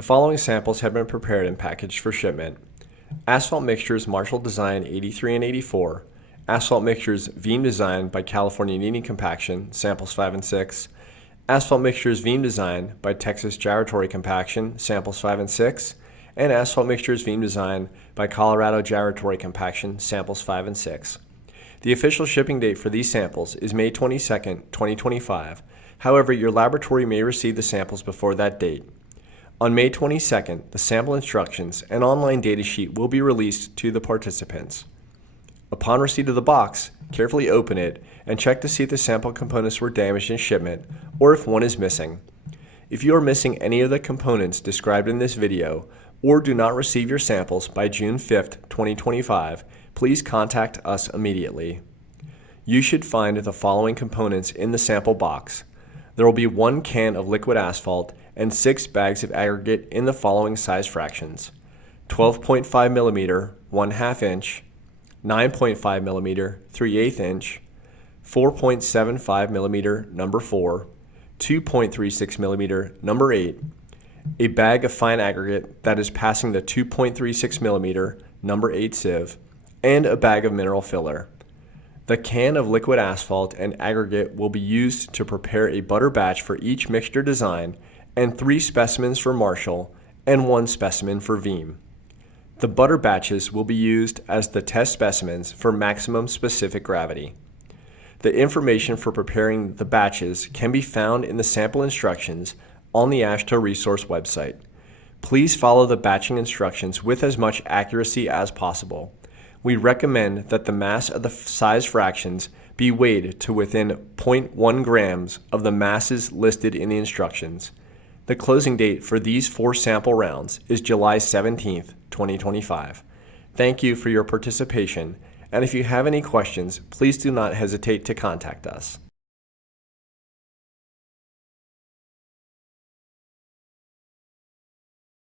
The following samples have been prepared and packaged for shipment. Asphalt mixtures Marshall Design 83 and 84. Asphalt mixtures Hveem Design by California Kneading Compaction, samples 5 and 6. Asphalt mixtures Hveem Design by Texas Gyratory Compaction, samples 5 and 6. And asphalt mixtures Hveem Design by Colorado Gyratory Compaction, samples 5 and 6. The official shipping date for these samples is May 22, 2025. However, your laboratory may receive the samples before that date. On May 22nd, the sample instructions and online data sheet will be released to the participants. Upon receipt of the box, carefully open it and check to see if the sample components were damaged in shipment or if one is missing. If you are missing any of the components described in this video or do not receive your samples by June 5th, 2025, please contact us immediately. You should find the following components in the sample box. There will be 1 can of liquid asphalt and 6 bags of aggregate in the following size fractions: 12.5 millimeter, 1/2 inch, 9.5 millimeter, 3/8 inch, 4.75 millimeter, number 4, 2.36 millimeter, number 8, a bag of fine aggregate that is passing the 2.36 millimeter, number 8 sieve, and a bag of mineral filler. The can of liquid asphalt and aggregate will be used to prepare a butter batch for each mixture design and 3 specimens for Marshall and 1 specimen for Hveem. The butter batches will be used as the test specimens for maximum specific gravity. The information for preparing the batches can be found in the sample instructions on the AASHTO resource website. Please follow the batching instructions with as much accuracy as possible. We recommend that the mass of the size fractions be weighed to within 0.1 grams of the masses listed in the instructions. The closing date for these 4 sample rounds is July 17th, 2025. Thank you for your participation, and if you have any questions, please do not hesitate to contact us.